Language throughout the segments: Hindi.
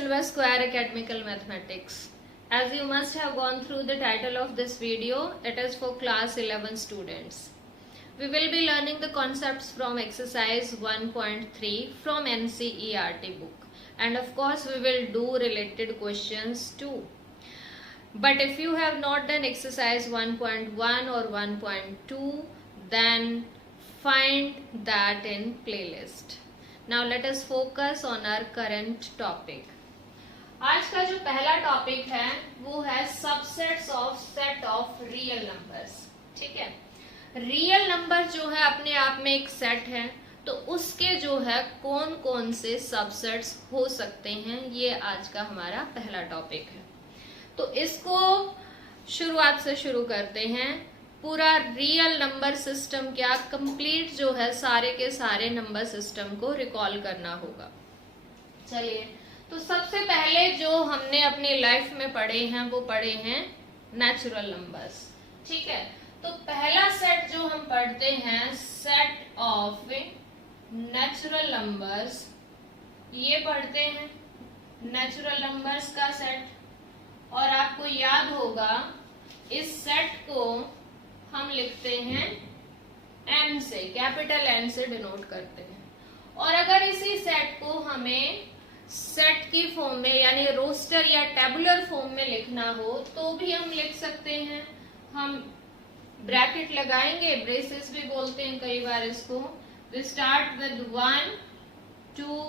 Silver Square Academical Mathematics. As you must have gone through the title of this video, it is for class 11 students. We will be learning the concepts from exercise 1.3 from NCERT book, and of course we will do related questions too. But if you have not done exercise 1.1 or 1.2, then find that in playlist. Now let us focus on our current topic. आज का जो पहला टॉपिक है वो है subsets of set of real numbers. ठीक है, रियल नंबर जो है अपने आप में एक सेट है, तो उसके जो है कौन कौन से सबसेट्स हो सकते हैं, ये आज का हमारा पहला टॉपिक है. तो इसको शुरुआत से शुरू करते हैं. पूरा रियल नंबर सिस्टम क्या कंप्लीट जो है सारे के सारे नंबर सिस्टम को रिकॉल करना होगा. चलिए, तो सबसे पहले जो हमने अपनी लाइफ में पढ़े हैं वो पढ़े हैं नेचुरल नंबर्स. ठीक है, तो पहला सेट जो हम पढ़ते हैं सेट ऑफ नेचुरल नंबर्स, ये पढ़ते हैं नेचुरल नंबर्स का सेट. और आपको याद होगा इस सेट को हम लिखते हैं एन से, कैपिटल एन से डिनोट करते हैं. और अगर इसी सेट को हमें सेट की फॉर्म में यानी रोस्टर या टेबुलर फॉर्म में लिखना हो तो भी हम लिख सकते हैं. हम ब्रैकेट लगाएंगे, ब्रेसेस भी बोलते हैं कई बार इसको. We start with 1 2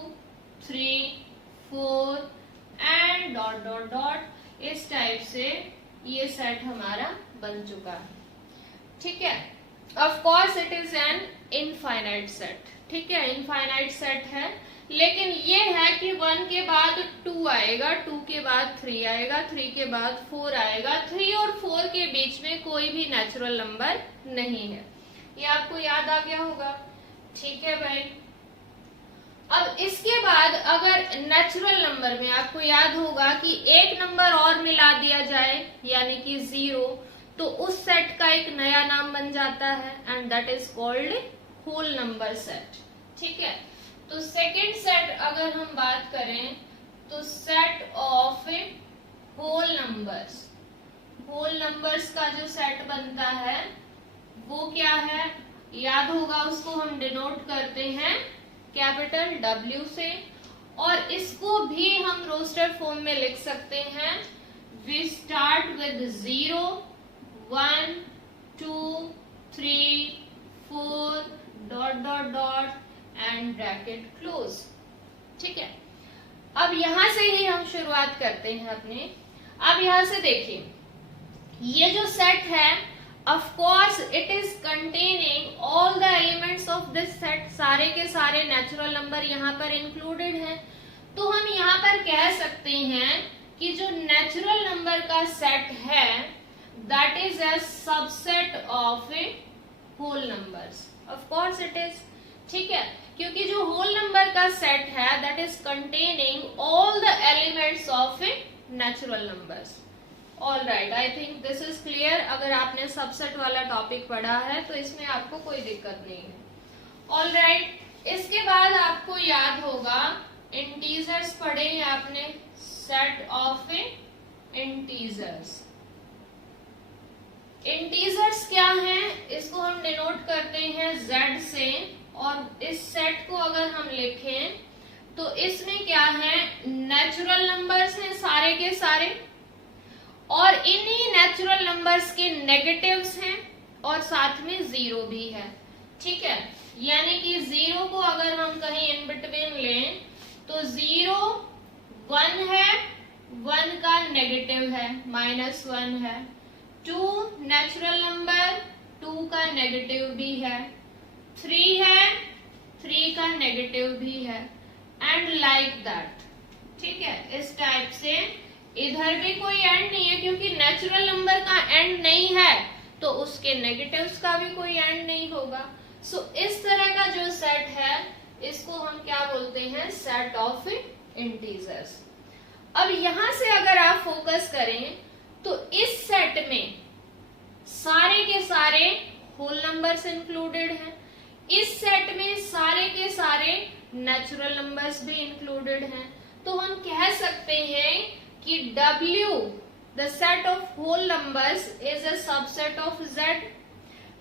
3 4 and dot dot dot. इस टाइप से ये सेट हमारा बन चुका है. ठीक है, of course it is an infinite set. ठीक है, इनफाइनाइट सेट है, लेकिन ये है कि 1 के बाद 2 आएगा, 2 के बाद 3 आएगा, 3 के बाद 4 आएगा. 3 और 4 के बीच में कोई भी नेचुरल नंबर नहीं है. ये आपको याद आ गया होगा. ठीक है भाई. अब इसके बाद अगर नेचुरल नंबर में आपको याद होगा कि एक नंबर और मिला दिया जाए यानी कि 0, तो उस सेट का एक नया नाम बन जाता है and that is called whole number set. ठीक है, तो सेकंड सेट अगर हम बात करें तो set of whole numbers. Whole numbers का जो सेट बनता है वो क्या है, याद होगा उसको हम डिनोट करते हैं कैपिटल W से. और इसको भी हम रोस्टर फॉर्म में लिख सकते हैं. We start with 0 1 2 3 4 dot dot dot and bracket close. ठीक है, अब यहां से ही हम शुरुआत करते हैं अपने. अब यहां से देखिए, ये जो सेट है of course it is containing all the elements of this set. सारे के सारे नेचुरल नंबर यहाँ पर इंक्लूडेड हैं. तो हम यहाँ पर कह सकते हैं कि जो नेचुरल नंबर का सेट है that is a subset of whole numbers. Of course it is. ठीक है, क्योंकि जो होल नंबर का सेट है that is containing all the elements of natural numbers. All right, I think this is clear. अगर आपने सबसेट वाला टॉपिक पढ़ा है तो इसमें आपको कोई दिक्कत नहीं है. ऑल राइट, इसके बाद आपको याद होगा इंटीजर्स पढ़े हैं आपने. Set of integers. इंटीजर्स क्या हैं, इसको हम डिनोट करते हैं Z से. और इस सेट को अगर हम लिखें तो इसमें क्या है, नेचुरल नंबर्स हैं सारे के सारे, और इन्हीं नेचुरल नंबर्स के नेगेटिव्स हैं और साथ में 0 भी है. ठीक है, यानी कि 0 को अगर हम कहीं इन बिटवीन लें तो 0 1 है, 1 का नेगेटिव है -1 है. 2 नेचुरल नंबर, 2 का नेगेटिव भी है. 3 है, 3 का नेगेटिव भी है एंड लाइक दैट. ठीक है, इस टाइप से. इधर भी कोई एंड नहीं है क्योंकि नेचुरल नंबर का एंड नहीं है तो उसके नेगेटिव्स का भी कोई एंड नहीं होगा. सो इस तरह का जो सेट है इसको हम क्या बोलते हैं, सेट ऑफ इंटीजर्स. अब यहां से अगर आप फोकस करें तो इस सेट में सारे के सारे होल नंबर्स इंक्लूडेड हैं. इस सेट में सारे के सारे नेचुरल नंबर्स भी इंक्लूडेड हैं. तो हम कह सकते सकते हैं कि W, the set of whole numbers, is a subset of Z,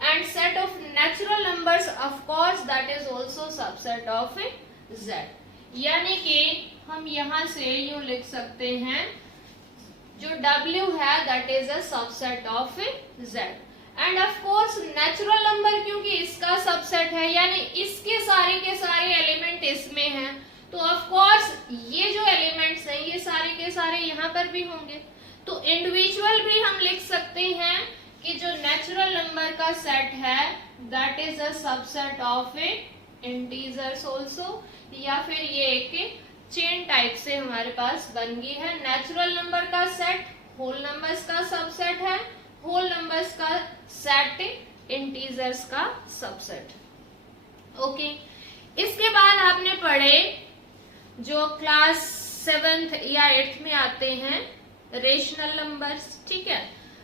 and set of natural numbers, of course, that is also subset of Z. यानी कि हम यहाँ से यूं लिख सकते हैं, जो W है that is a subset of Z, and of course natural number क्योंकि इसका सबसेट है, यानी इसके सारे के सारे एलिमेंट इसमें हैं, तो ऑफ कोर्स ये जो एलिमेंट्स हैं ये सारे के सारे यहाँ पर भी होंगे। तो इंडिविजुअल भी हम लिख सकते हैं कि जो नेचुरल नंबर का सेट है that is a subset of integers also, या फिर ये एक चेन टाइप से हमारे पास बन गई है। नेचुरल नंबर का सेट होल नंबर्स का सबसेट है, होल नंबर्स का सेट इंटीजर्स का सबसेट। ओके, इसके बाद आपने पढ़े जो क्लास 7th या 8th में आते हैं रेशनल नंबर्स। ठीक है,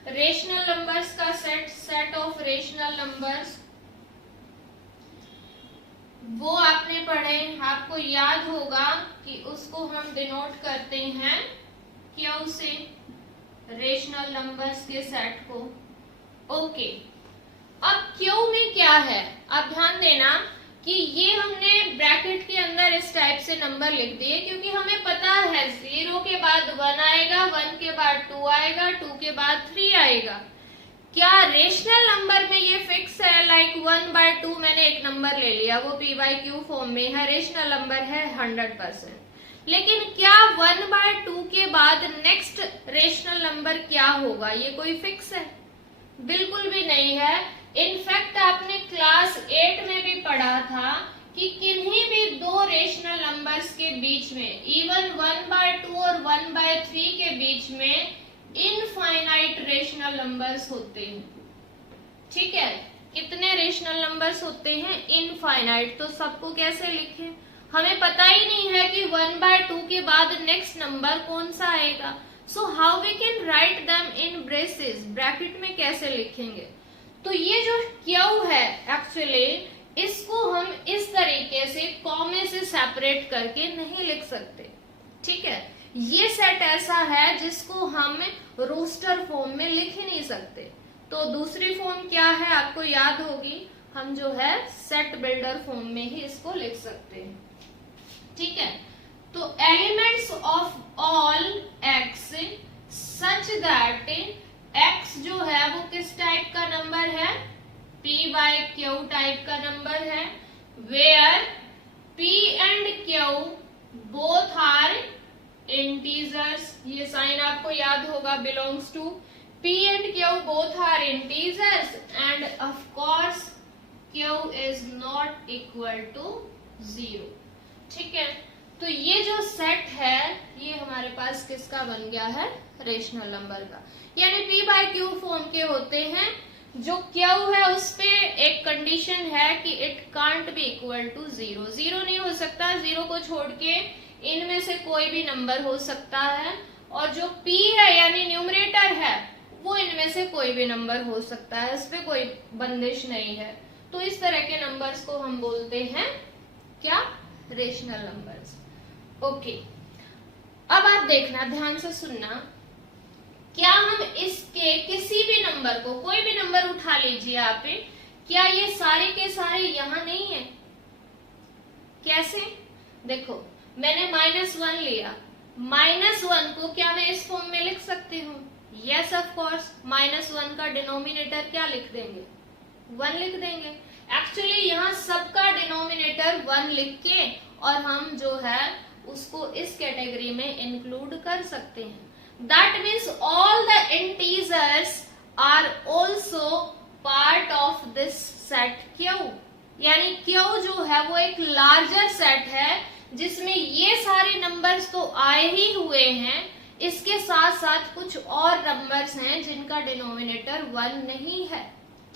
रेशनल नंबर्स का सेट ऑफ रेशनल नंबर्स वो आपने पढ़े। आपको याद होगा कि उसको हम डिनोट करते हैं क्यू से, रेशनल नंबर्स के सेट को। ओके, अब क्यू में क्या है, आप ध्यान देना कि ये हमने ब्रैकेट के अंदर इस टाइप से नंबर लिख दिए क्योंकि हमें पता है 0 के बाद 1 आएगा, 1 के बाद 2 आएगा, 2 के बाद 3 आएगा। क्या रेशनल नंबर में ये फिक्स है, लाइक 1/2 मैंने एक नंबर ले लिया, वो p/q फॉर्म में है, रेशनल नंबर है 100%। लेकिन क्या 1/2 के बाद नेक्स्ट रेशनल नंबर क्या होगा, ये कोई फिक्स है? बिल्कुल भी नहीं है। इनफैक्ट आपने क्लास 8 में भी पढ़ा था कि किन्हीं भी दो रेशनल नंबर्स के बीच में, इवन 1/2 और 1/3 के बीच में इनफाइनाइट रेशनल नंबर्स होते हैं। ठीक है, कितने रेशनल नंबर्स होते हैं? इनफाइनाइट। तो सबको कैसे लिखें, हमें पता ही नहीं है कि 1/2 के बाद नेक्स्ट नंबर कौन सा आएगा। So how we can write them in braces, bracket में कैसे लिखेंगे? तो ये जो क्यू है एक्चुअली इसको हम इस तरीके से कॉमे से सेपरेट करके नहीं लिख सकते। ठीक है, ये सेट ऐसा है जिसको हम रोस्टर फॉर्म में लिख ही नहीं सकते। तो दूसरी फॉर्म क्या है आपको याद होगी, हम जो है सेट बिल्डर फॉर्म में ही इसको लिख सकते हैं। ठीक है, तो elements of all x such that x जो है वो किस टाइप का नंबर है, p/q टाइप का नंबर है, where p and q both are integers. ये साइन आपको याद होगा, belongs to p and q both are integers and of course q is not equal to 0। ठीक है, तो ये जो सेट है ये हमारे पास किसका बन गया है, रेशनल नंबर का। यानी p/q फॉर्म के होते हैं। जो q है उस पे एक कंडीशन है कि it can't be equal to 0, 0 नहीं हो सकता, 0 को छोड़ के इनमें से कोई भी नंबर हो सकता है, और जो p है यानी न्यूमरेटर है वो इनमें से कोई भी नंबर हो सकता है, इस पे कोई बंदिश नहीं है। तो इस तरह के नंबर्स को हम बोलते हैं क्या, रेशनल नंबर्स। ओके, अब आप देखना, ध्यान से सुनना, क्या हम इसके किसी भी नंबर को, कोई भी नंबर उठा लीजिए आप, क्या ये सारे के सारे यहां नहीं है? कैसे? देखो, मैंने -1 लिया, -1 को क्या मैं इस फॉर्म में लिख सकती हूँ? Yes of course. -1 का डिनोमिनेटर क्या लिख देंगे, 1 लिख देंगे। एक्चुअली यहाँ सबका डिनोमिनेटर 1 लिख के और हम जो है उसको इस कैटेगरी में इंक्लूड कर सकते हैं। That means all the integers are also part of this set Q। यानी Q जो है वो एक लार्जर सेट है जिसमें ये सारे नंबर्स तो आए ही हुए हैं, इसके साथ साथ कुछ और नंबर्स हैं जिनका डिनोमिनेटर 1 नहीं है।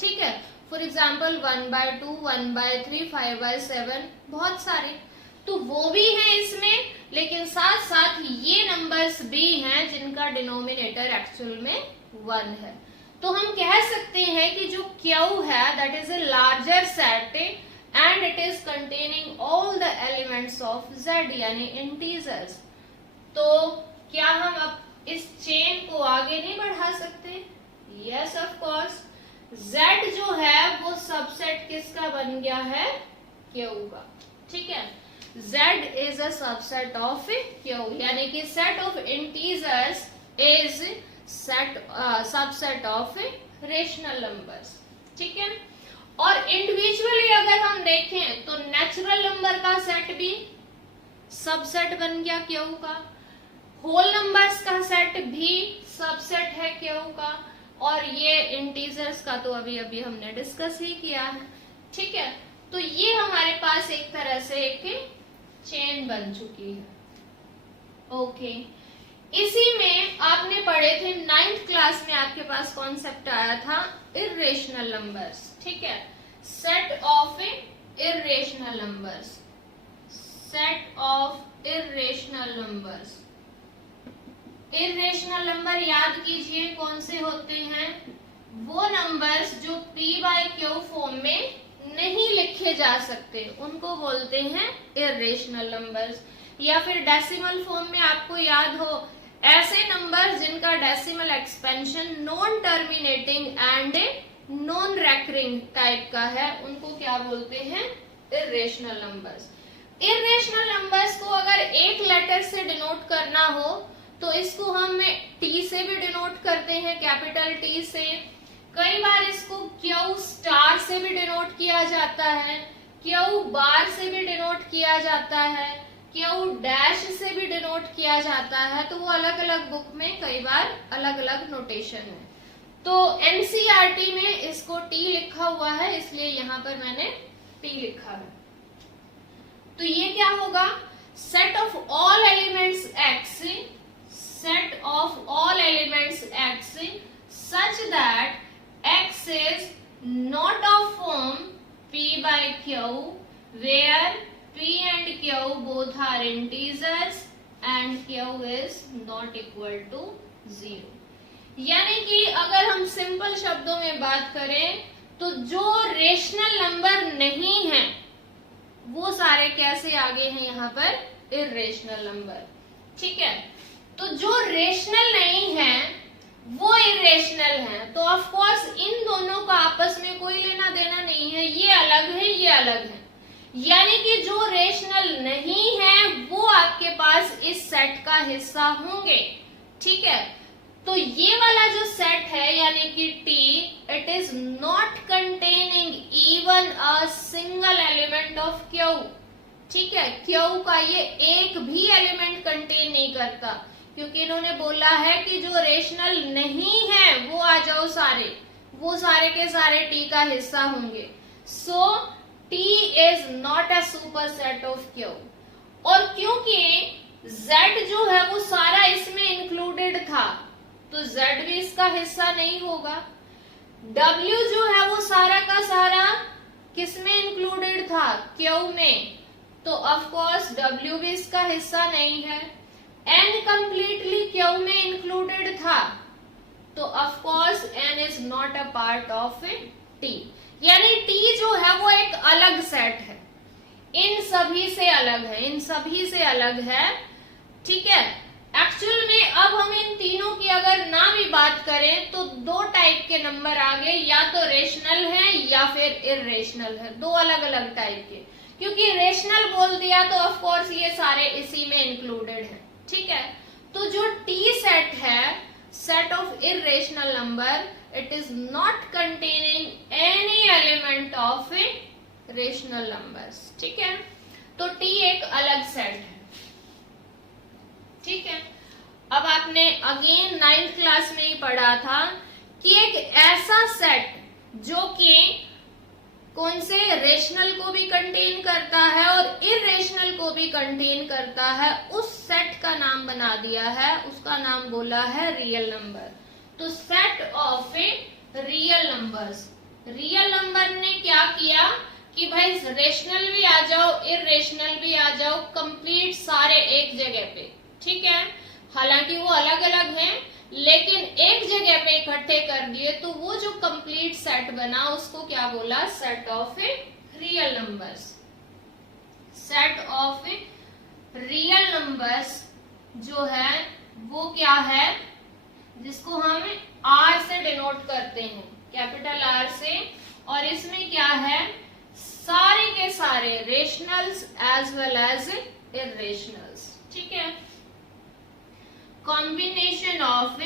ठीक है, फॉर एग्जाम्पल 1/2, 1/3, 5/7, बहुत सारे, तो वो भी है इसमें, लेकिन साथ साथ ये नंबर्स भी हैं जिनका डिनोमिनेटर एक्चुअल में 1 है। तो हम कह सकते हैं कि जो Q है that is a larger set and it is containing all the elements of Z यानी इंटीजर्स। तो यस ऑफ कोर्स Z जो है वो सबसेट किसका बन गया है, Q का, ठीक है। Z is a subset of Q, यानी कि set of integers is subset of rational numbers, ठीक है। और इंडिविजुअली अगर हम देखें तो नेचुरल नंबर का सेट भी सबसेट बन गया Q का, होल नंबर्स का सेट भी सबसेट है Q का, और ये इंटीजर्स का तो अभी अभी हमने डिस्कस ही किया है, ठीक है। तो ये हमारे पास एक तरह से एक चेन बन चुकी है, ओके। इसी में आपने पढ़े थे 9th क्लास में, आपके पास कॉन्सेप्ट आया था इर्रेशनल नंबर्स, ठीक है। Set of irrational numbers, set of irrational numbers. Irrational number याद कीजिए कौन से होते हैं, वो नंबर्स जो P बाय Q फॉर्म में नहीं लिखे जा सकते उनको बोलते हैं इर्रेशनल नंबर्स। या फिर डेसिमल फॉर्म में आपको याद हो, ऐसे नंबर जिनका decimal expansion non terminating and non recurring type का है, उनको क्या बोलते हैं, इर्रेशनल नंबर्स। इर्रेशनल नंबर्स को अगर एक लेटर से डिनोट करना हो तो इसको हम T से भी डिनोट करते हैं, कैपिटल T से। कई बार इसको Q स्टार से भी डिनोट किया जाता है, Q बार से भी डिनोट किया जाता है, Q डैश से भी डिनोट किया जाता है। तो वो अलग अलग बुक में कई बार अलग अलग नोटेशन है। तो NCERT में इसको T लिखा हुआ है, इसलिए यहाँ पर मैंने T लिखा है। तो ये क्या होगा, set of all elements X, set of all elements X such that X is not of form P by Q where P and Q both are integers and Q is not equal to 0। यानी कि अगर हम सिंपल शब्दों में बात करें तो जो रेशनल नंबर नहीं है वो सारे कैसे आगे हैं यहाँ पर, इर्रेशनल नंबर, ठीक है। तो जो रेशनल नहीं है वो इरेशनल है, तो ऑफ कोर्स इन दोनों का आपस में कोई लेना देना नहीं है, ये अलग है ये अलग है। यानी कि जो रेशनल नहीं है वो आपके पास इस सेट का हिस्सा होंगे, ठीक है। तो ये वाला जो सेट है यानी कि T, it is not containing even a single element of Q, ठीक है। Q का ये एक भी एलिमेंट कंटेन नहीं करता, क्योंकि इन्होंने बोला है कि जो रेशनल नहीं है वो आ जाओ सारे, वो सारे के सारे T का हिस्सा होंगे। सो T is not a super set of Q। और क्योंकि Z जो है वो सारा इसमें इंक्लूडेड था तो Z भी इसका हिस्सा नहीं होगा। W जो है वो सारा का सारा किसमें इंक्लूडेड था, Q में, तो ऑफ कोर्स W भी इसका हिस्सा नहीं है। N कंप्लीटली Q में इंक्लूडेड था तो of course N is not a part of T। यानी T जो है वो एक अलग सेट है, इन सभी से अलग है, इन सभी से अलग है, ठीक है। एक्चुअल में अब हम इन तीनों की अगर ना भी बात करें तो दो टाइप के नंबर आ गए, या तो रेशनल है या फिर इर्रेशनल है, दो अलग अलग टाइप के। क्योंकि रेशनल बोल दिया तो ऑफ कोर्स ये सारे इसी में इंक्लूडेड है, ठीक है। तो जो T सेट है, set of irrational number, it is not containing any element of rational numbers, ठीक है। तो T एक अलग सेट है, ठीक है। अब आपने अगेन 9th क्लास में ही पढ़ा था कि एक ऐसा सेट जो कि कौन से रेशनल को भी कंटेन करता है और इरेशनल को भी कंटेन करता है, उस सेट का नाम बना दिया है, उसका नाम बोला है रियल नंबर। तो set of real numbers, real number ने क्या किया कि भाई रेशनल भी आ जाओ इरेशनल भी आ जाओ, कंप्लीट सारे एक जगह पे, ठीक है। हालांकि वो अलग अलग हैं लेकिन एक जगह पे इकट्ठे कर दिए तो वो जो कंप्लीट सेट बना उसको क्या बोला, set of real numbers. Set of real numbers जो है वो क्या है, जिसको हम R से डिनोट करते हैं, कैपिटल R से। और इसमें क्या है, सारे के सारे रेशनल्स एज वेल एज इर्रेशनल्स। ठीक है, combination of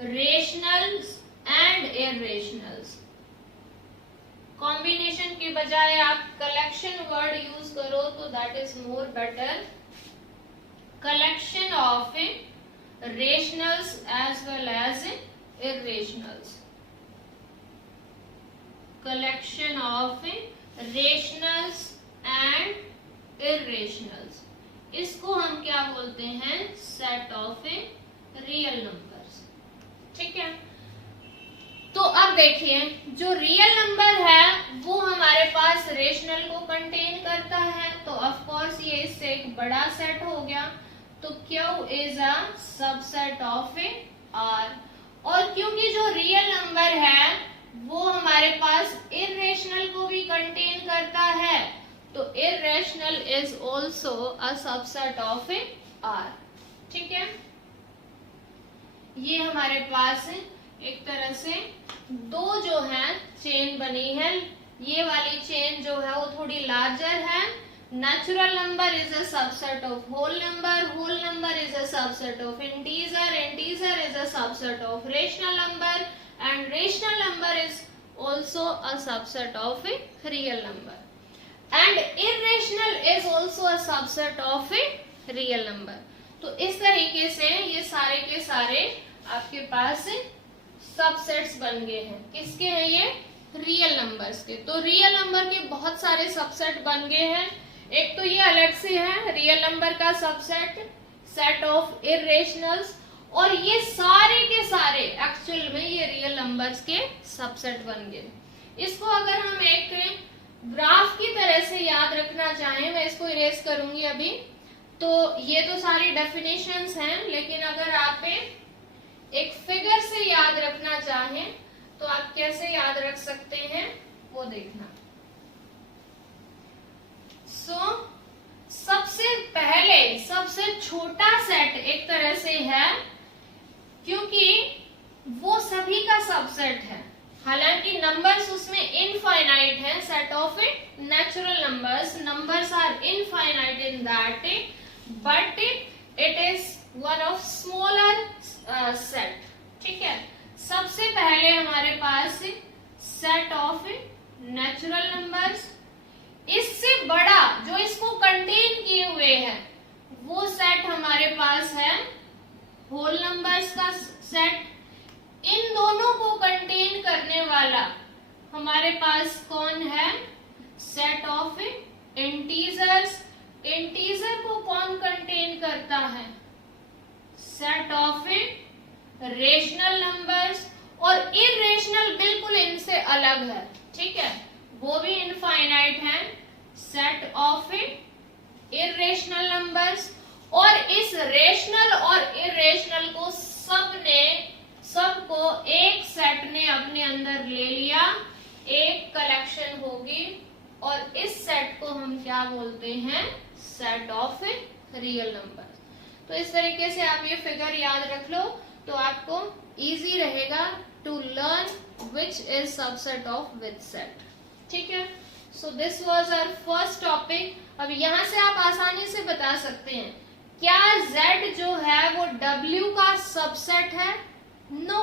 rationals and इर्रेशनल्स। Combination के बजाय आप कलेक्शन वर्ड यूज करो तो that is more better. Collection of rationals as well as irrationals। collection of rationals and irrationals, इसको हम क्या बोलते हैं, set of real numbers। ठीक है, तो अब देखिए जो रियल नंबर है वो हमारे पास रेशनल को कंटेन करता है, तो ऑफ कोर्स ये इससे एक बड़ा सेट हो गया, तो Q is a subset of R। और क्योंकि जो रियल नंबर है वो हमारे पास इर्रेशनल को भी कंटेन करता है, तो irrational is also a subset of R। ठीक है, ये हमारे पास एक तरह से दो जो है चेन बनी है। ये वाली चेन जो है वो थोड़ी लार्जर है। Natural number is a subset of whole number, whole number is a subset of integer, integer is a subset of rational number, and rational number is also a subset of a real number, and irrational is also a subset of a real number। तो इस तरीके से ये सारे के सारे आपके पास सबसेट्स बन गए हैं। किसके हैं ये, रियल नंबर्स के। तो रियल नंबर के बहुत सारे सबसेट बन गए हैं। एक तो ये अलग से है रियल नंबर का सबसेट, सेट ऑफ इर्रेशनल्स, और ये सारे के सारे एक्चुअल में ये रियल नंबर्स के सबसेट बन गए। इसको अगर हम एक ग्राफ की तरह से याद रखना चाहें, मैं इसको इरेज करूंगी अभी, तो ये तो सारी डेफिनेशंस हैं, लेकिन अगर आप एक फिगर से याद रखना चाहें तो आप कैसे याद रख सकते हैं वो देखना। सबसे पहले सबसे छोटा सेट एक तरह से है, क्योंकि वो सभी का सबसेट है। हालांकि नंबर्स उसमें इनफाइनाइट है, set of natural numbers are infinite in that, but it is one of smaller set. ठीक है, सबसे पहले हमारे पास सेट ऑफ नेचुरल नंबर्स, इससे बड़ा जो इसको कंटेन किए हुए हैं वो सेट हमारे पास है होल नंबर्स का सेट। इन दोनों को कंटेन करने वाला हमारे पास कौन है, सेट ऑफ इंटीजर्स। इंटीजर को कौन कंटेन करता है, सेट ऑफ रेशनल नंबर्स। और इर्रेशनल बिल्कुल इनसे अलग है। ठीक है, वो भी इनफाइनाइट है, सेट ऑफ इर्रेशनल नंबर्स। और इस रेशनल और इर्रेशनल को सबको एक सेट ने अपने अंदर ले लिया, एक कलेक्शन होगी, और इस सेट को हम क्या बोलते हैं, सेट ऑफ रियल नंबर। तो इस तरीके से आप ये फिगर याद रख लो तो आपको इजी रहेगा to learn which is subset of which set. ठीक है, so this was our first topic. अब यहाँ से आप आसानी से बता सकते हैं क्या Z जो है वो W का सबसेट है, नो,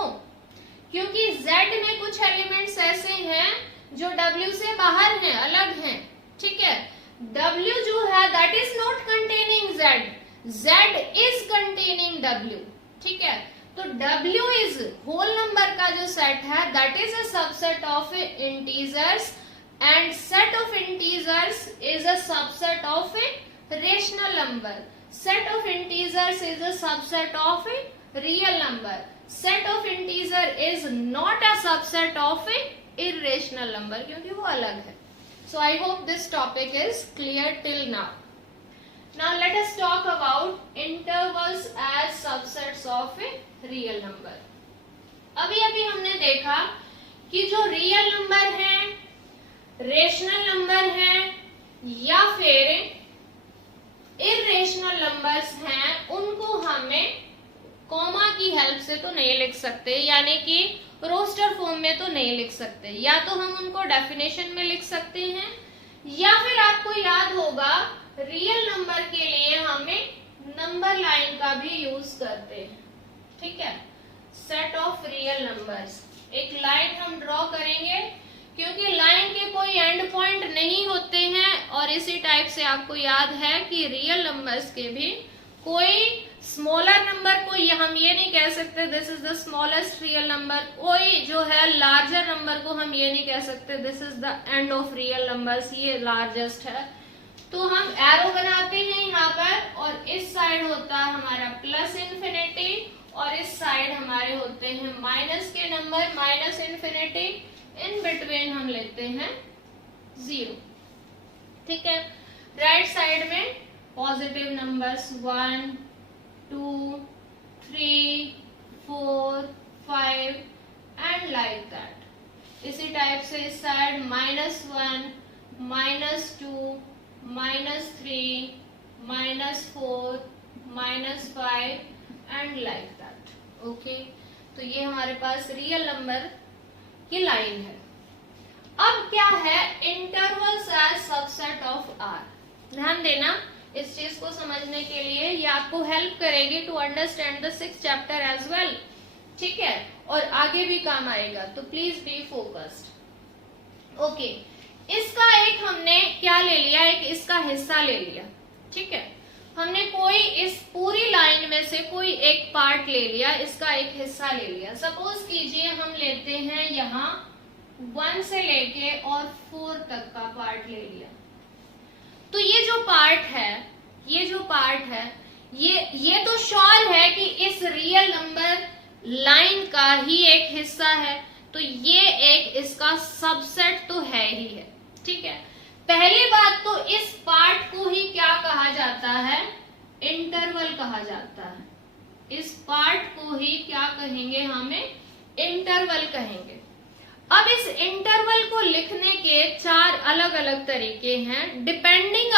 क्योंकि Z में कुछ एलिमेंट्स ऐसे हैं जो W से बाहर हैं, अलग हैं। ठीक है, W जो है that is not containing Z, Z is containing W। ठीक है, तो W इज होल नंबर का जो सेट है that is a subset of integers, and set of integers is a subset of a rational number. Set of integers is a subset of a real number. Set of integer is not a subset of a irrational number, क्योंकि वो अलग है। So I hope this topic is clear till now. Now let us talk about intervals as subsets of a real number. अभी हमने देखा कि जो रियल नंबर है, रेशनल नंबर है या फिर इर्रेशनल नंबर नंबर्स हैं उनको हमें कॉमा की हेल्प से तो नहीं लिख सकते, यानी कि रोस्टर फॉर्म में तो नहीं लिख सकते। या तो हम उनको डेफिनेशन में लिख सकते हैं, या फिर आपको याद होगा रियल नंबर के लिए हमें नंबर लाइन का भी यूज करते हैं। ठीक है, सेट ऑफ रियल नंबर्स, एक लाइन हम ड्रॉ करेंगे क्योंकि लाइन के कोई एंड पॉइंट नहीं होते हैं, और इसी टाइप से आपको याद है कि रियल नंबर्स के भी कोई स्मॉलर नंबर को हम ये नहीं कह सकते this is the smallest real number, कोई जो है लार्जर नंबर को हम ये नहीं कह सकते this is the end of real numbers, ये लार्जेस्ट है। तो हम एरो बनाते हैं यहाँ पर, और इस साइड होता है हमारा प्लस इन्फिनिटी, और इस साइड हमारे होते हैं माइनस के number, minus infinity, in between हम लेते हैं 0। ठीक है, राइट साइड में positive numbers 1 2 3 4 5 and like that. इसी टाइप से इस साइड -1 -2 -3 -4 -5 एंड लाइक दैट। ओके, तो ये हमारे पास रियल नंबर की लाइन है। अब क्या है intervals as subset of R. ध्यान देना इस चीज को समझने के लिए, ये आपको हेल्प करेगी to understand the 6th chapter as well. ठीक है, और आगे भी काम आएगा, तो प्लीज बी फोकस्ड। ओके, इसका एक हमने क्या ले लिया, एक इसका हिस्सा ले लिया। ठीक है, हमने कोई इस पूरी लाइन में से कोई एक पार्ट ले लिया, इसका एक हिस्सा ले लिया। सपोज कीजिए हम लेते हैं यहाँ 1 से लेके और 4 तक का पार्ट ले लिया। तो ये जो पार्ट है ये तो श्योर है कि इस रियल नंबर लाइन का ही एक हिस्सा है, तो ये एक इसका सबसेट तो है ही है। ठीक है, पहली बात तो इस पार्ट को ही क्या कहा जाता है, इंटरवल कहा जाता है। इस पार्ट को ही क्या कहेंगे, हमें इंटरवल कहेंगे। अब इस इंटरवल को लिखने के 4 अलग अलग तरीके हैं, depending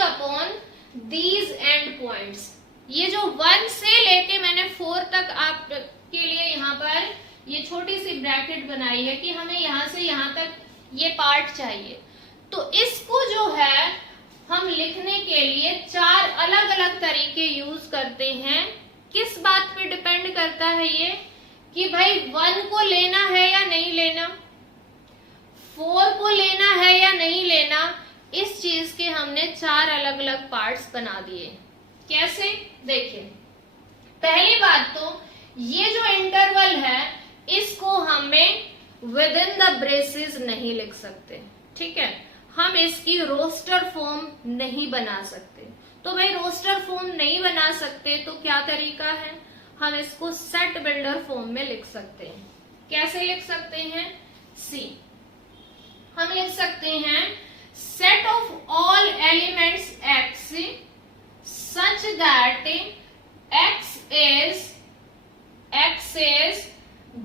upon these and points. ये जो 1 से लेके मैंने 4 तक आपके लिए यहाँ पर ये छोटी सी ब्रैकेट बनाई है कि हमें यहाँ से यहाँ तक ये पार्ट चाहिए, तो इसको जो है हम लिखने के लिए 4 अलग अलग तरीके यूज करते हैं। किस बात पे डिपेंड करता है ये कि भाई 1 को लेना है या नहीं लेना, 4 को लेना है या नहीं लेना, इस चीज के हमने 4 अलग अलग पार्ट्स बना दिए। कैसे, देखिए, पहली बात तो ये जो इंटरवल है इसको हमें विद इन द ब्रेसेस नहीं लिख सकते। ठीक है, हम इसकी रोस्टर फॉर्म नहीं बना सकते। तो भाई रोस्टर फॉर्म नहीं बना सकते तो क्या तरीका है, हम इसको सेट बिल्डर फॉर्म में लिख सकते हैं। कैसे लिख सकते हैं, सी, हम लिख सकते हैं set of all elements x such that x is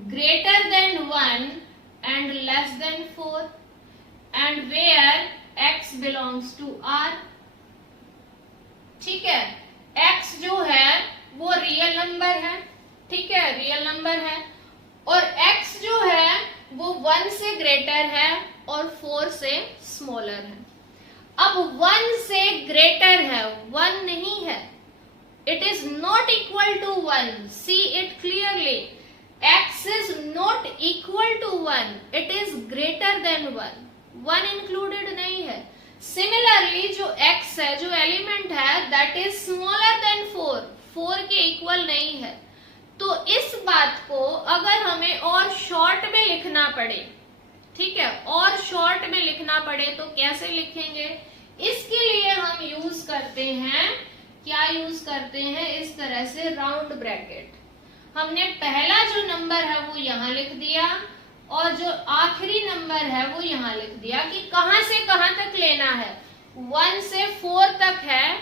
greater than 1 and less than 4 and where x belongs to R। ठीक है, x जो है वो रियल नंबर है। ठीक है, रियल नंबर है, और x जो है वो 1 से ग्रेटर है और 4 से स्मॉलर है। अब 1 से ग्रेटर है, 1 नहीं है, it is not equal to 1, see it clearly, x is not equal to 1, it is greater than 1, 1 included नहीं है। Similarly जो x है, जो एलिमेंट है, that is smaller than 4, 4 के इक्वल नहीं है। तो इस बात को अगर हमें और शॉर्ट में लिखना पड़े, ठीक है, और शॉर्ट में लिखना पड़े तो कैसे लिखेंगे, इसके लिए हम यूज करते हैं, क्या यूज करते हैं, इस तरह से राउंड ब्रैकेट। हमने पहला जो नंबर है वो यहाँ लिख दिया और जो आखिरी नंबर है वो यहाँ लिख दिया कि कहां से कहां तक लेना है, 1 से 4 तक है।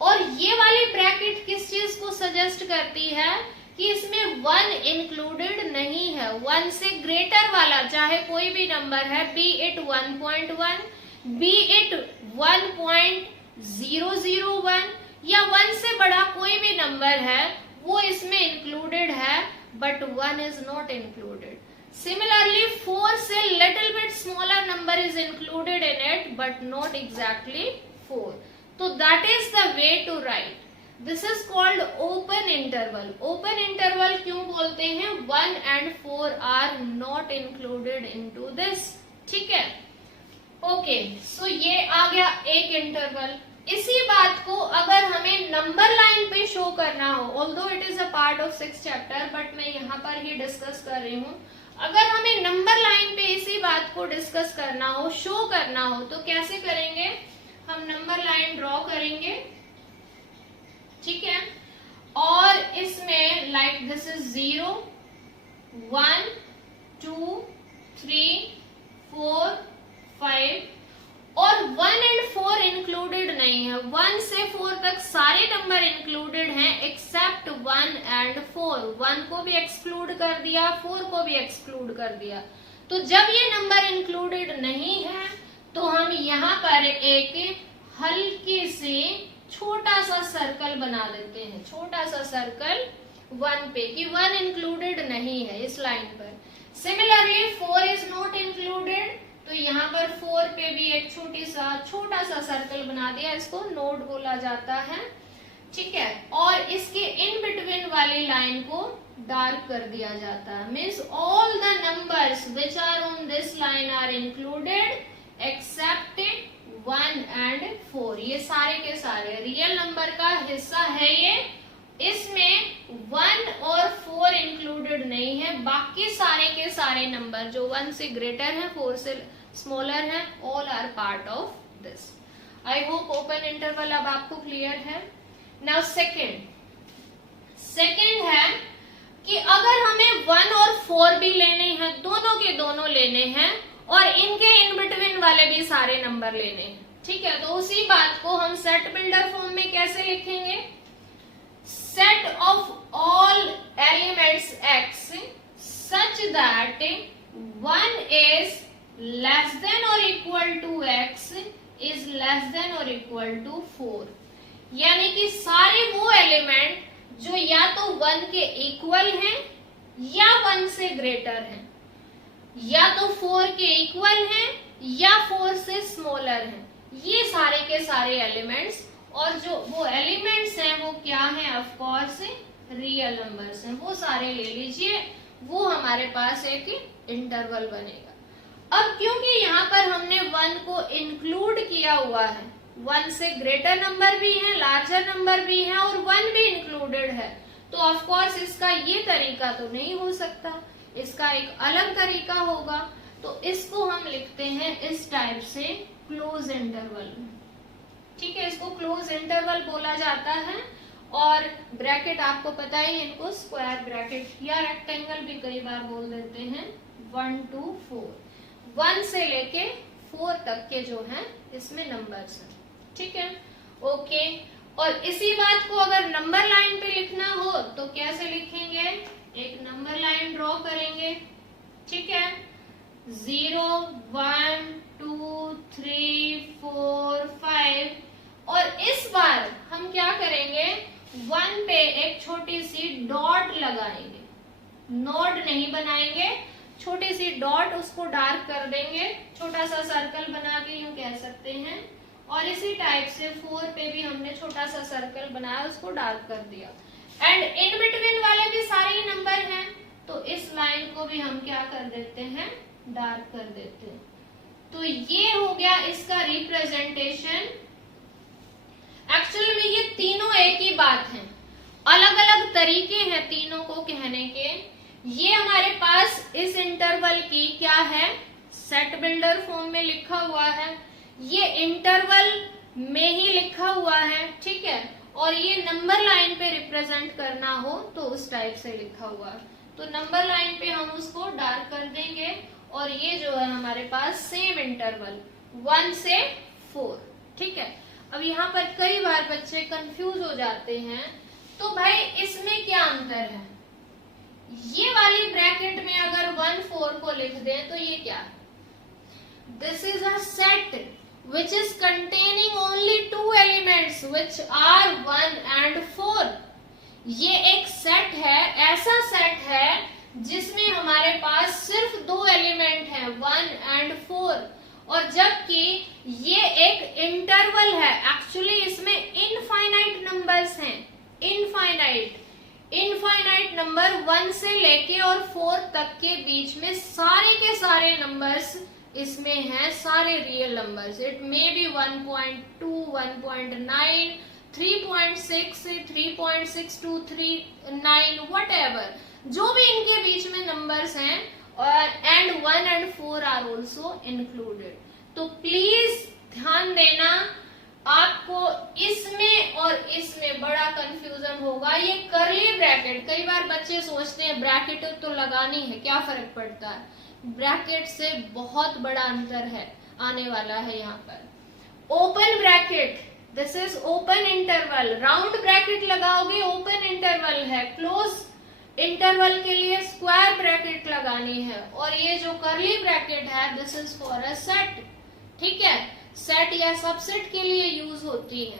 और ये वाली ब्रैकेट किस चीज को सजेस्ट करती है कि इसमें 1 इंक्लूडेड नहीं है। 1 से ग्रेटर वाला चाहे कोई भी नंबर है, बी इट 1.1, बी इट 1.001 या 1 से बड़ा कोई भी नंबर है वो इसमें इंक्लूडेड है, but 1 is not included. Similarly, 4 से little bit smaller number is included in it, but not exactly 4. So that is the way to write. This is called open interval. Open interval क्यों बोलते हैं? 1 and 4 are not included into this. ठीक है? ओके, सो ये आ गया एक इंटरवल। इसी बात को अगर हमें नंबर लाइन पे शो करना हो, although it is a part of 6th chapter, but मैं यहाँ पर ही डिस्कस कर रही हूँ। अगर हमें नंबर लाइन पे इसी बात को डिस्कस करना हो, शो करना हो, तो कैसे करेंगे? हम नंबर लाइन ड्रॉ करेंगे, ठीक है, और इसमें लाइक दिस इज 0 1 2 3 4 5 और 1 and 4 इंक्लूडेड नहीं है। 1 से 4 तक सारे नंबर इंक्लूडेड हैं एक्सेप्ट 1 and 4। 1 को भी एक्सक्लूड कर दिया, 4 को भी एक्सक्लूड कर दिया। तो जब ये नंबर इंक्लूडेड नहीं है तो हम यहाँ पर एक हल्की सी छोटा सा सर्कल बना देते हैं, छोटा सा सर्कल 1 पे कि 1 इंक्लूडेड नहीं है इस लाइन पर। सिमिलरली 4 इज नॉट इंक्लूडेड, तो यहाँ पर 4 पे भी एक छोटा सा सर्कल बना दिया, इसको नोड बोला जाता है, ठीक है। और इसके इन बिटवीन वाली लाइन को डार्क कर दिया जाता है। Means all the numbers which are on this line are included except 1 and 4। ये सारे के सारे रियल नंबर का हिस्सा है ये। इसमें 1 और 4 इंक्लूडेड नहीं है, बाकी सारे के सारे नंबर जो 1 से ग्रेटर है 4 से स्मॉलर है, all are part of this. I hope open interval अब आपको क्लियर है। नाउ सेकेंड है कि अगर हमें 1 और 4 भी लेने हैं, दोनों के दोनों लेने हैं और इनके इन बिटवीन वाले भी सारे नंबर लेने हैं, ठीक है, तो उसी बात को हम सेट बिल्डर फॉर्म में कैसे लिखेंगे? Set of all elements x such that 1 is less than or equal to x is less than or equal to 4। यानी कि सारे वो एलिमेंट जो या तो 1 के इक्वल हैं या 1 से ग्रेटर हैं, या तो 4 के इक्वल हैं या 4 से स्मॉलर हैं, ये सारे के सारे एलिमेंट्स। और जो वो एलिमेंट्स हैं वो क्या हैं? ऑफ कोर्स रियल नंबर्स हैं, वो सारे ले लीजिए, वो हमारे पास एक इंटरवल बनेगा। अब क्योंकि यहाँ पर हमने 1 को इंक्लूड किया हुआ है, 1 से ग्रेटर नंबर भी है, लार्जर नंबर भी है और 1 भी इंक्लूडेड है, तो ऑफ कोर्स इसका ये तरीका तो नहीं हो सकता, इसका एक अलग तरीका होगा। तो इसको हम लिखते हैं इस टाइप से क्लोज इंटरवल, ठीक है, इसको क्लोज इंटरवल बोला जाता है। और ब्रैकेट आपको पता ही, इनको स्क्वायर ब्रैकेट या रेक्टेंगल भी कई बार बोल देते हैं। 1 to 4, 1 से लेके 4 तक के जो हैं इसमें नंबर्स हैं, ठीक है, ओके। और इसी बात को अगर नंबर लाइन पे लिखना हो तो कैसे लिखेंगे? एक नंबर लाइन ड्रॉ करेंगे, ठीक है, 0 1 2 3 4 5। और इस बार हम क्या करेंगे? 1 पे एक छोटी सी डॉट लगाएंगे, नोड नहीं बनाएंगे, छोटी सी डॉट, उसको डार्क कर देंगे, छोटा सा सर्कल बना के यूं कह सकते हैं। और इसी टाइप से 4 पे भी हमने छोटा सा सर्कल बनाया, उसको डार्क कर दिया। एंड इन बिटवीन वाले भी सारे नंबर हैं, तो इस लाइन को भी हम क्या कर देते हैं? डार्क कर देते हैं। तो ये हो गया इसका रिप्रेजेंटेशन। एक्चुअली में ये तीनों एक ही बात है, अलग अलग तरीके हैं तीनों को कहने के। ये हमारे पास इस इंटरवल की क्या है? सेट बिल्डर फॉर्म में लिखा हुआ है, ये इंटरवल में ही लिखा हुआ है, ठीक है। और ये नंबर लाइन पे रिप्रेजेंट करना हो तो उस टाइप से लिखा हुआ है, तो नंबर लाइन पे हम उसको डार्क कर देंगे। और ये जो है हमारे पास सेम इंटरवल 1 से 4, ठीक है। अब यहाँ पर कई बार बच्चे कंफ्यूज हो जाते हैं, तो भाई इसमें क्या अंतर है? ये वाली ब्रैकेट में अगर 1 4 को लिख दें तो ये क्या है? This is a set which is containing only 2 elements which are 1 and 4. ये एक सेट है, ऐसा सेट है जिसमें हमारे पास सिर्फ दो एलिमेंट हैं 1 and 4, और जबकि ये एक इंटरवल है। एक्चुअली इसमें इनफाइनाइट नंबर्स हैं, इनफाइनाइट नंबर 1 से लेके और 4 तक के बीच में सारे के सारे नंबर्स इसमें हैं, सारे real numbers. It may be 1.2, 1.9, 3.6, 3.623, 9, whatever, जो भी इनके बीच में नंबर्स हैं, and 1 and 4 are also included। तो प्लीज ध्यान देना, आपको इसमें और इसमें बड़ा कंफ्यूजन होगा। ये करली ब्रैकेट, कई बार बच्चे सोचते हैं ब्रैकेट तो लगानी है, क्या फर्क पड़ता है? ब्रैकेट से बहुत बड़ा अंतर है आने वाला है यहाँ पर। Open bracket, this is open interval, round bracket लगाओगे ओपन इंटरवल है, क्लोज इंटरवल के लिए स्क्वायर ब्रैकेट लगानी है, और ये जो करली ब्रैकेट है this is for a set. ठीक है, सेट या सबसेट के लिए यूज होती है।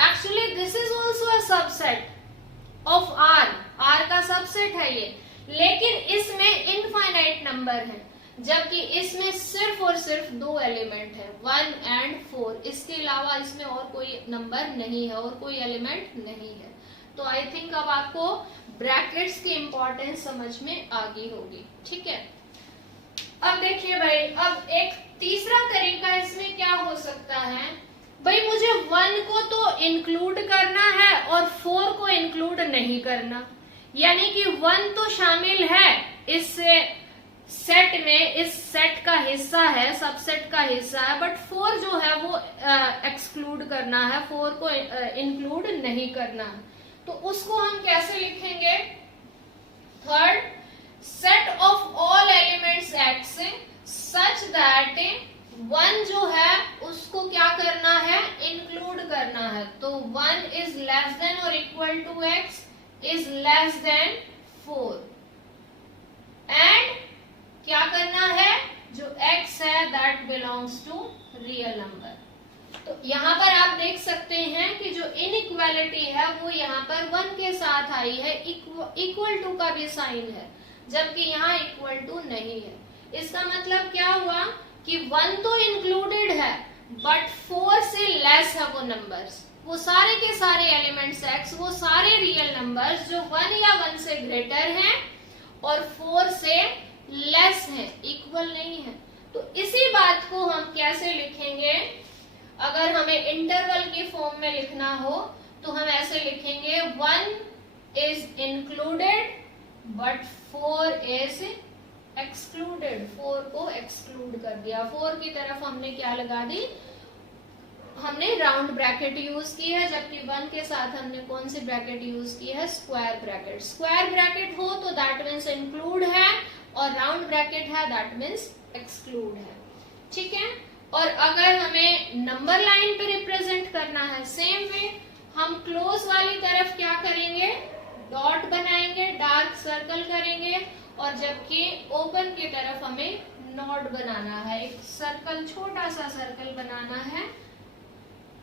Actually this is also a subset of R, R का सबसेट है ये, लेकिन इसमें इनफाइनाइट नंबर है, जबकि इसमें सिर्फ और सिर्फ दो एलिमेंट है 1 and 4। इसके अलावा इसमें और कोई नंबर नहीं है और कोई एलिमेंट नहीं है। तो आई थिंक अब आपको ब्रैकेट्स की इंपॉर्टेंस समझ में आ गई होगी। ठीक है, अब देखिए भाई, अब एक तीसरा तरीका इसमें क्या हो सकता है भाई, मुझे 1 को तो इंक्लूड करना है और 4 को इंक्लूड नहीं करना, यानी कि 1 तो शामिल है इस सेट में, इस सेट का हिस्सा है, सबसेट का हिस्सा है, बट 4 जो है वो एक्सक्लूड करना है, 4 को इंक्लूड नहीं करना है। तो उसको हम कैसे लिखेंगे? Third, set of all elements x such that 1 जो है उसको क्या करना है? इंक्लूड करना है। तो 1 इज लेस देन और equal to x is less than 4, and क्या करना है? जो x है that belongs to real number. तो यहाँ पर आप देख सकते हैं कि जो इनइक्वालिटी है वो यहाँ पर 1 के साथ आई है, इक्वल टू का भी साइन है, जबकि यहाँ इक्वल टू नहीं है। इसका मतलब क्या हुआ कि 1 तो इंक्लूडेड है बट 4 से लेस है वो नंबर्स, वो सारे के सारे एलिमेंट्स x, वो सारे रियल नंबर्स जो 1 या 1 से ग्रेटर हैं और 4 से लेस है, इक्वल नहीं है। तो इसी बात को हम कैसे लिखेंगे? अगर हमें इंटरवल की फॉर्म में लिखना हो तो हम ऐसे लिखेंगे 1 is included but 4 is excluded. 4 को एक्सक्लूड कर दिया, 4 की तरफ हमने क्या लगा दी? हमने राउंड ब्रैकेट यूज की है, जबकि 1 के साथ हमने कौन सी ब्रैकेट यूज की है? Square bracket. स्क्वायर ब्रैकेट हो तो दैट मीन्स इंक्लूड है, और राउंड ब्रैकेट है दैट मीन्स एक्सक्लूड है। ठीक है, और अगर हमें नंबर लाइन पे रिप्रेजेंट करना है, सेम वे हम क्लोज वाली तरफ क्या करेंगे? डॉट बनाएंगे, डार्क सर्कल करेंगे, और जबकि ओपन की तरफ हमें नॉट बनाना है, एक सर्कल, छोटा सा सर्कल बनाना है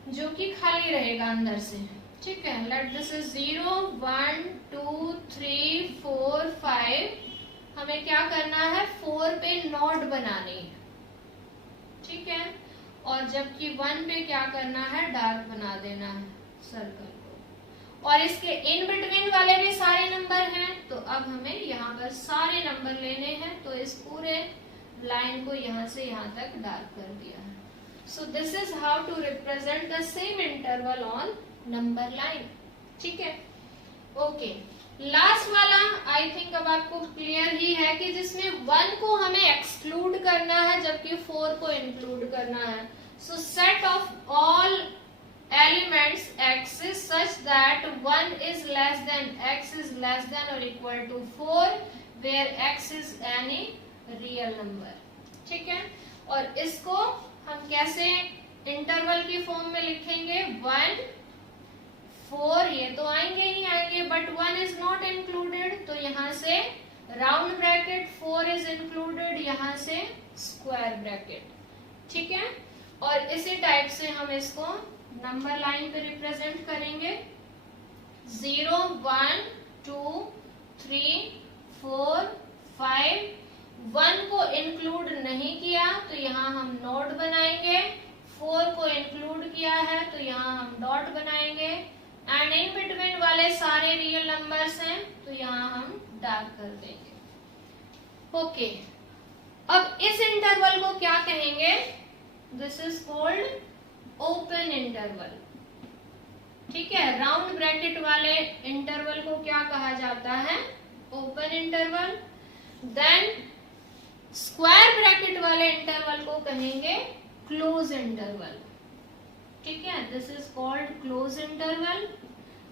जो कि खाली रहेगा अंदर से। ठीक है, लेट दिस इज 0 1 2 3 4 5। हमें क्या करना है? 4 पे नॉट बनानी है। ठीक है, और जबकि 1 पे क्या करना है? डार्क बना देना है सर्कल को, और इसके इन बिटवीन वाले भी सारे नंबर हैं, तो अब हमें यहाँ पर सारे नंबर लेने हैं। तो इस पूरे लाइन को यहाँ से यहाँ तक डार्क कर दिया है। So this is how to represent the same interval on number line. ठीक है, ओके। लास्ट वाला आई थिंक अब आपको क्लियर ही है कि जिसमें 1 को हमें एक्सक्लूड करना है जबकि 4 को इंक्लूड करना है। सो set of all elements x such that 1 is less than x is less than or equal to 4 where x is any real number। ठीक है, और इसको हम कैसे इंटरवल की फॉर्म में लिखेंगे? 1 4 ये तो आएंगे ही आएंगे, बट 1 इज नॉट इंक्लूडेड, तो यहाँ से राउंड ब्रैकेट, 4 इज इंक्लूडेड, यहाँ से स्क्वायर ब्रैकेट। ठीक है, और इसी टाइप से हम इसको नंबर लाइन पे रिप्रेजेंट करेंगे 0 1 2 3 4 5। 1 को इंक्लूड नहीं किया तो यहाँ हम नोट बनाएंगे, 4 को इंक्लूड किया है तो यहाँ हम डॉट बनाएंगे, एंड इन बिटवीन वाले सारे रियल नंबर्स हैं तो यहाँ हम डार्क कर देंगे। ओके, अब इस इंटरवल को क्या कहेंगे? This is called open interval. ठीक है, राउंड ब्रैकेट वाले इंटरवल को क्या कहा जाता है? Open interval. Then square bracket वाले इंटरवल को कहेंगे क्लोज इंटरवल। ठीक है, this is called close interval,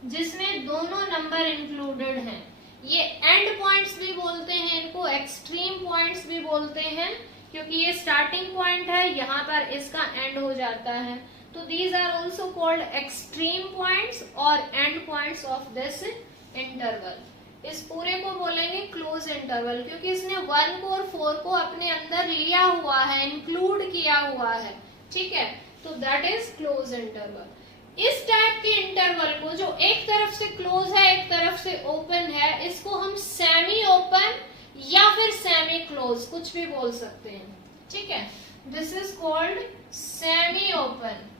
जिसमें दोनों नंबर इंक्लूडेड हैं। ये एंड पॉइंट्स भी बोलते हैं, इनको एक्सट्रीम पॉइंट्स भी बोलते हैं, क्योंकि ये स्टार्टिंग पॉइंट है, यहाँ पर इसका एंड हो जाता है। तो these are also called extreme points और end points of this interval. इस पूरे को बोलेंगे क्लोज इंटरवल, क्योंकि इसने 1 को और 4 को अपने अंदर लिया हुआ है, इंक्लूड किया हुआ है। ठीक है, तो दैट इज क्लोज इंटरवल। इस टाइप के इंटरवल को जो एक तरफ से क्लोज है एक तरफ से ओपन है, इसको हम सेमी ओपन या फिर सेमी क्लोज कुछ भी बोल सकते हैं। ठीक है, this is called semi open.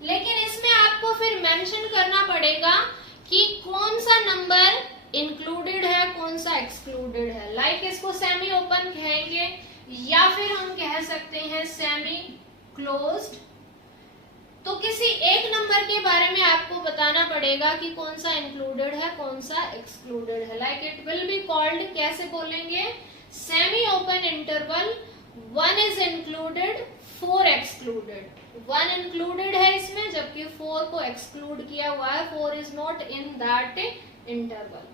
लेकिन इसमें आपको फिर मेंशन करना पड़ेगा कि कौन सा नंबर इंक्लूडेड है, कौन सा एक्सक्लूडेड है। लाइक इसको सेमी ओपन कहेंगे या फिर हम कह सकते हैं सेमी क्लोज्ड। तो किसी एक नंबर के बारे में आपको बताना पड़ेगा कि कौन सा इंक्लूडेड है, कौन सा एक्सक्लूडेड है। Like it will be called, कैसे बोलेंगे? Semi open interval, 1 is included 4 excluded. 1 included है इसमें, जबकि 4 को एक्सक्लूड किया हुआ है, 4 is not in that interval.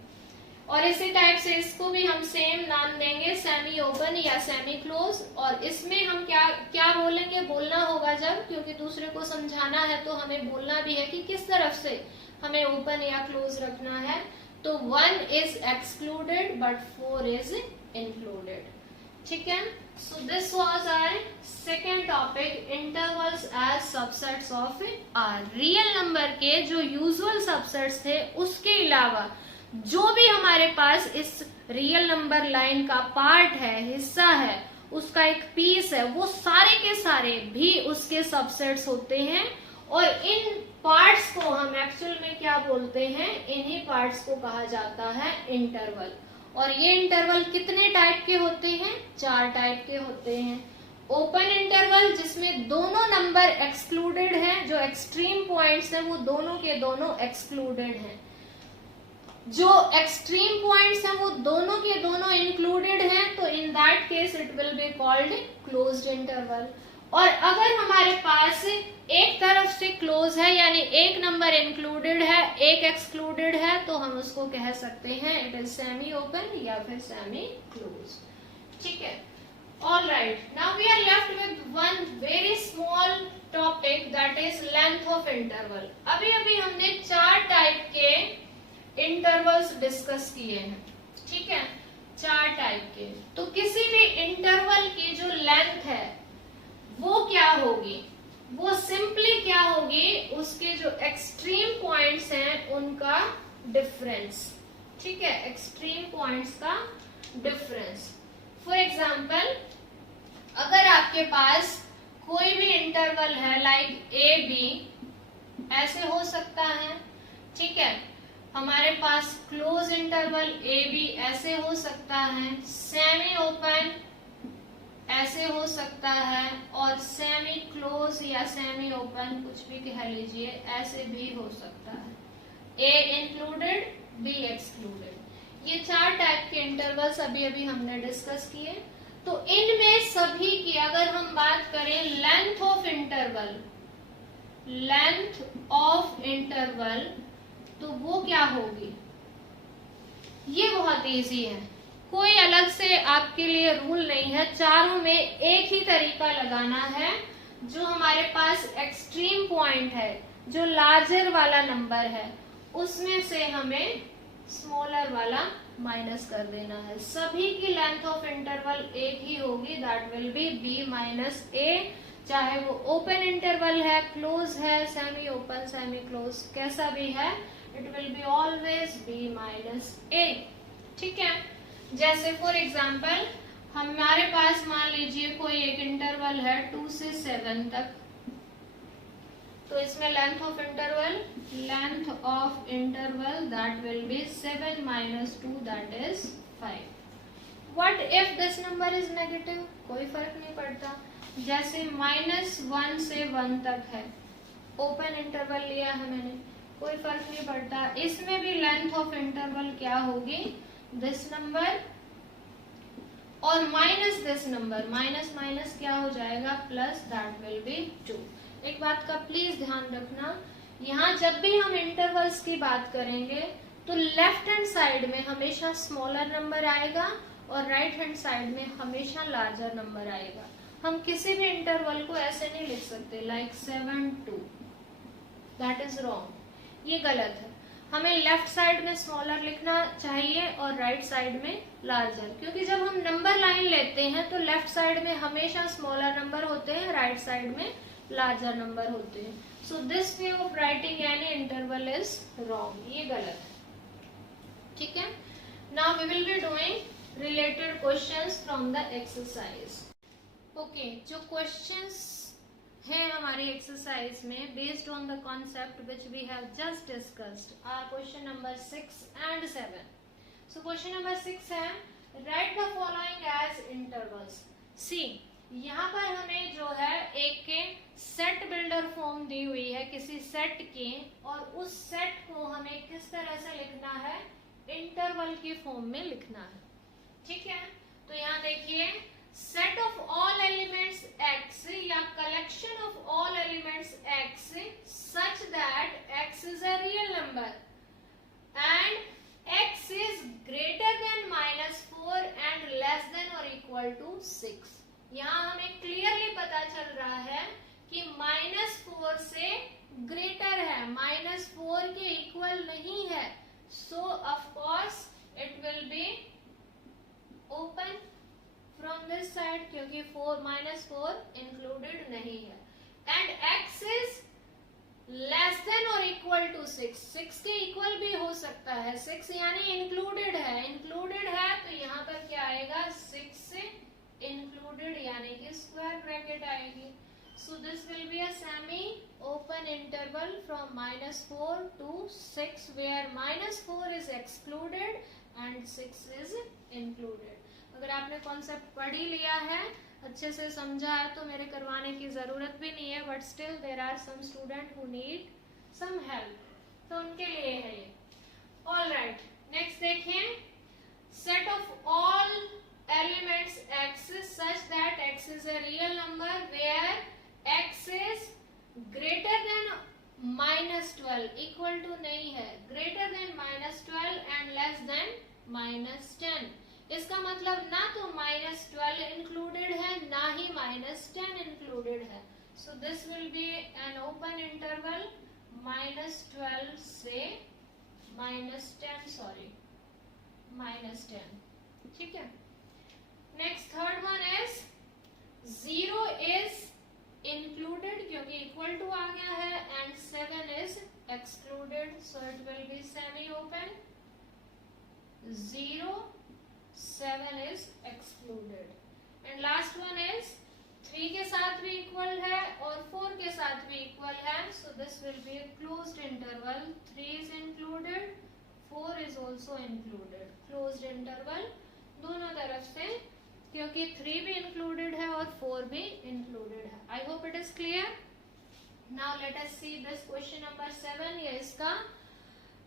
और इसी टाइप से इसको भी हम सेम नाम देंगे, सेमी ओपन या सेमी क्लोज। और इसमें हम क्या बोलेंगे? बोलना होगा जब, क्योंकि दूसरे को समझाना है तो हमें बोलना भी है कि किस तरफ से हमें ओपन या क्लोज रखना है। तो 1 is excluded but 4 is included. ठीक है, so this was our second topic, intervals as subsets of R. Real number के जो यूजुअल सबसेट्स थे उसके अलावा जो भी हमारे पास इस रियल नंबर लाइन का पार्ट है, हिस्सा है, उसका एक पीस है, वो सारे के सारे भी उसके सबसेट्स होते हैं। और इन पार्ट्स को हम एक्चुअल में क्या बोलते हैं? इन्हीं पार्ट्स को कहा जाता है इंटरवल। और ये इंटरवल कितने टाइप के होते हैं? 4 टाइप के होते हैं। ओपन इंटरवल, जिसमें दोनों नंबर एक्सक्लूडेड हैं, जो एक्सट्रीम पॉइंट्स हैं वो दोनों के दोनों एक्सक्लूडेड हैं। जो एक्सट्रीम पॉइंट्स हैं वो दोनों के दोनों इंक्लूडेड हैं, तो in that case it will be called closed interval. और अगर हमारे पास एक तरफ से क्लोज है, यानी एक नंबर इंक्लूडेड है एक एक्सक्लूडेड है, तो हम उसको कह सकते हैं इट इज सेमी ओपन या फिर सेमी क्लोज। ठीक है, all right, now we are left with one very small topic, that is length of interval. अभी अभी हमने 4 टाइप के इंटरवल्स डिस्कस किए हैं। ठीक है, 4 टाइप के। तो किसी भी इंटरवल की जो लेंथ है वो क्या होगी? वो सिंपली क्या होगी? उसके जो एक्सट्रीम पॉइंट्स हैं उनका डिफरेंस। ठीक है, एक्सट्रीम पॉइंट्स का डिफरेंस। फॉर एग्जाम्पल, अगर आपके पास कोई भी इंटरवल है लाइक ए बी, ऐसे हो सकता है। ठीक है, हमारे पास क्लोज इंटरवल ए बी ऐसे हो सकता है, सेमी ओपन ऐसे हो सकता है, और सेमी क्लोज या सेमी ओपन कुछ भी कह लीजिए, ऐसे भी हो सकता है। ए इंक्लूडेड, बी एक्सक्लूडेड। ये 4 टाइप के इंटरवल्स अभी अभी हमने डिस्कस किए। तो इनमें सभी की अगर हम बात करें length of interval, length of interval, तो वो क्या होगी? ये बहुत इजी है, कोई अलग से आपके लिए रूल नहीं है, चारों में एक ही तरीका लगाना है। जो हमारे पास एक्सट्रीम पॉइंट है, जो लार्जर वाला नंबर है, उसमें से हमें स्मॉलर वाला माइनस कर देना है। सभी की लेंथ ऑफ इंटरवल एक ही होगी, that will be b minus a. चाहे वो ओपन इंटरवल है, क्लोज है, सेमी ओपन, सेमी क्लोज, कैसा भी है, it will be always b minus a. ठीक है, जैसे फॉर एग्जाम्पल हमारे पास मान लीजिए कोई एक इंटरवल है 2 से 7 तक, तो इसमें length of interval that will B 7 minus 2 that is 5। What if this number is negative? कोई फर्क नहीं पड़ता। जैसे -1 से 1 तक है, ओपन इंटरवल लिया है मैंने, कोई फर्क नहीं पड़ता। इसमें भी लेंथ ऑफ इंटरवल क्या होगी? दिस नंबर और minus this number, minus minus क्या हो जाएगा? Plus, that will B 2। एक बात का प्लीज ध्यान रखना, यहाँ जब भी हम इंटरवल्स की बात करेंगे तो लेफ्ट हैंड साइड में हमेशा स्मॉलर नंबर आएगा और राइट हैंड साइड में हमेशा लार्जर नंबर आएगा। हम किसी भी इंटरवल को ऐसे नहीं लिख सकते लाइक 7 2, दैट इज रॉन्ग, ये गलत है। हमें लेफ्ट साइड में स्मॉलर लिखना चाहिए और राइट साइड में लार्जर, क्योंकि जब हम नंबर लाइन लेते हैं तो लेफ्ट साइड में हमेशा स्मॉलर नंबर होते हैं, राइट साइड में लार्जर नंबर होते हैं। So this way of writing any interval is wrong, ये गलत है। ठीक है, now we will be doing related questions from the exercise. Okay, जो क्वेश्चंस हैं हमारी एक्सरसाइज में based on the concept which we have just discussed are question number 6 and 7। So question number 6 है, right the following as intervals. See, यहाँ पर हमें जो है एक सेट बिल्डर फॉर्म दी हुई है किसी सेट की, और उस सेट को हमें किस तरह से लिखना है? इंटरवल की फॉर्म में लिखना है। ठीक है, तो यहाँ देखिए, set of all elements x या collection of all elements x such that x is a real number and x is greater than -4 and less than or equal to 6। यहाँ हमें क्लियरली पता चल रहा है कि -4 से ग्रेटर है, -4 के इक्वल नहीं है, सो of course it will be open from this side, क्योंकि -4 इंक्लूडेड नहीं है, and x is less than और इक्वल टू 6, 6 के इक्वल भी हो सकता है, 6 यानी इंक्लूडेड है, तो यहाँ पर क्या आएगा? 6 इंक्लूडेड यानी कि स्क्वायर ब्रैकेट आएगी। So this will be a semi open interval from -4 to 6 where -4 is excluded and 6 is included. अगर आपने कॉन्सेप्ट पढ़ ही लिया है, अच्छे से समझा है, तो मेरे करवाने की जरूरत भी नहीं है, but still there are some student who need some help, तो उनके लिए है ये। ऑल राइट, नेक्स्ट देखिए, set of all elements x such that x is a real number where x is greater than -12, equal to नहीं है, greater than -12 and less than -10। इसका मतलब ना तो -12 इंक्लूडेड है, ना ही -10 इंक्लूडेड है। So this will B an open interval -12 से -10। ठीक है, next third one is 0 is included क्योंकि इक्वल टू आ गया है, and 7 is excluded, so it will B semi open 0 7 is excluded, and last one is 3 के साथ भी इक्वल है और 4 के साथ भी इक्वल है, so this will be a closed interval, 3 is included, 4 is also included, closed interval दोनों तरफ से, क्योंकि 3 भी included है और 4 भी included है। I hope it is clear. Now let us see this question number 7, ये इसका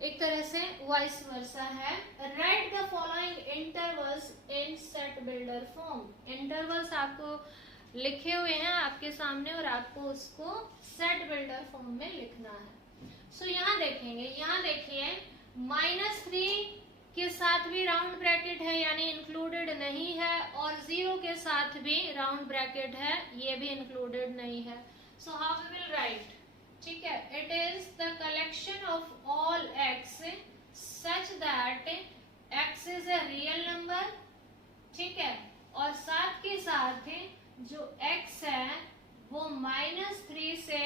एक तरह से वाइस वर्सा है। Right the following intervals in set builder form. Intervals आपको लिखे हुए हैं आपके सामने और आपको उसको सेट बिल्डर फॉर्म में लिखना है। सो यहाँ देखेंगे, यहाँ देखिए -3 के साथ भी राउंड ब्रैकेट है यानी इंक्लूडेड नहीं है, और 0 के साथ भी राउंड ब्रैकेट है, ये भी इंक्लूडेड नहीं है। So how we will write? ठीक है, it is the collection of all x such that x is a real number. ठीक है, और साथ के साथ जो x है वो -3 से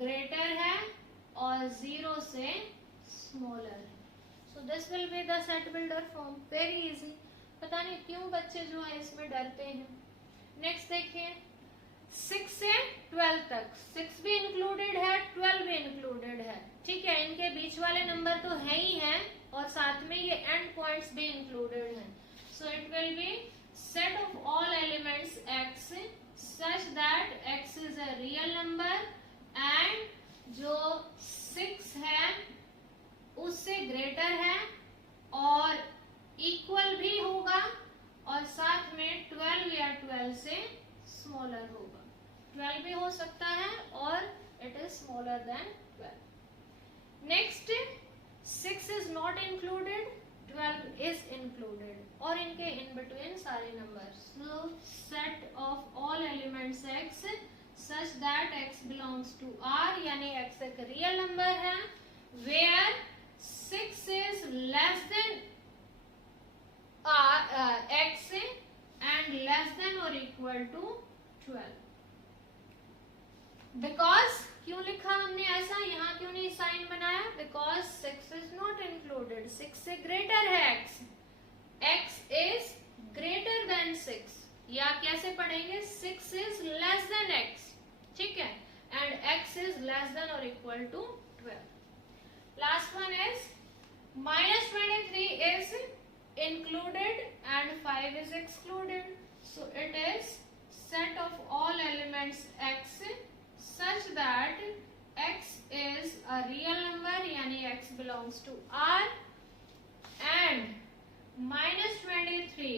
ग्रेटर है और 0 से स्मॉलर है. So this will be the set builder form. Very easy. पता नहीं क्यों बच्चे जो है इसमें डरते हैं. नेक्स्ट देखिए 6 से 12 तक. 6 भी इंक्लूडेड है, 12 भी इंक्लूडेड है. ठीक है, इनके बीच वाले नंबर तो है ही हैं और साथ में ये एंड पॉइंट्स भी इंक्लूडेड हैं. So it will B set of all elements x such that x is a real number and जो 6 है उससे ग्रेटर है और इक्वल भी होगा और साथ में 12 या 12 से स्मॉलर होगा. 12 भी हो सकता है और it is smaller than 12. Next 6 is not included, 12 is included और इनके इन बिटवीन सारे number. So set of all elements x such that x belongs to R यानी x एक रियल नंबर है where 6 is less than x and less than or equal to 12. Because क्यों लिखा हमने ऐसा, यहाँ क्यों नहीं साइन बनाया? Because 6 is not included. 6 से ग्रेटर है x. x is greater then 6 या कैसे पढ़ेंगे 6 इज लेस देन x. ठीक है, and x is less than और equal to 12. Last one is -23 is included and 5 is excluded. So it is set of all elements x such that x is a real number यानी x belongs to R and -23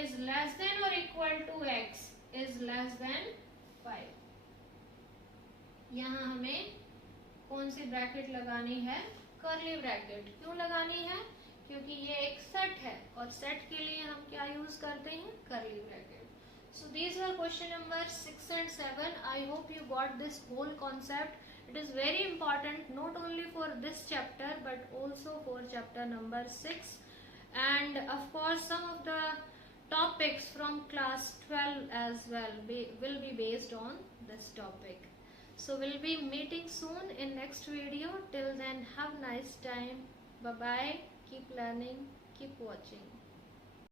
is less than or equal to x is less than 5. यहाँ हमें कौन सी ब्रैकेट लगानी है? Curly bracket. क्यों लगानी है? क्योंकि ये एक सेट है और सेट के लिए हम क्या यूज करते हैं? Curly bracket. So these were question number 6 and 7. I hope you got this whole concept. It is very important not only for this chapter but also for chapter number 6 and of course some of the topics from class 12 as well will be based on this topic. So we'll be meeting soon in next video. Till then, have nice time. Bye bye. Keep learning, keep watching.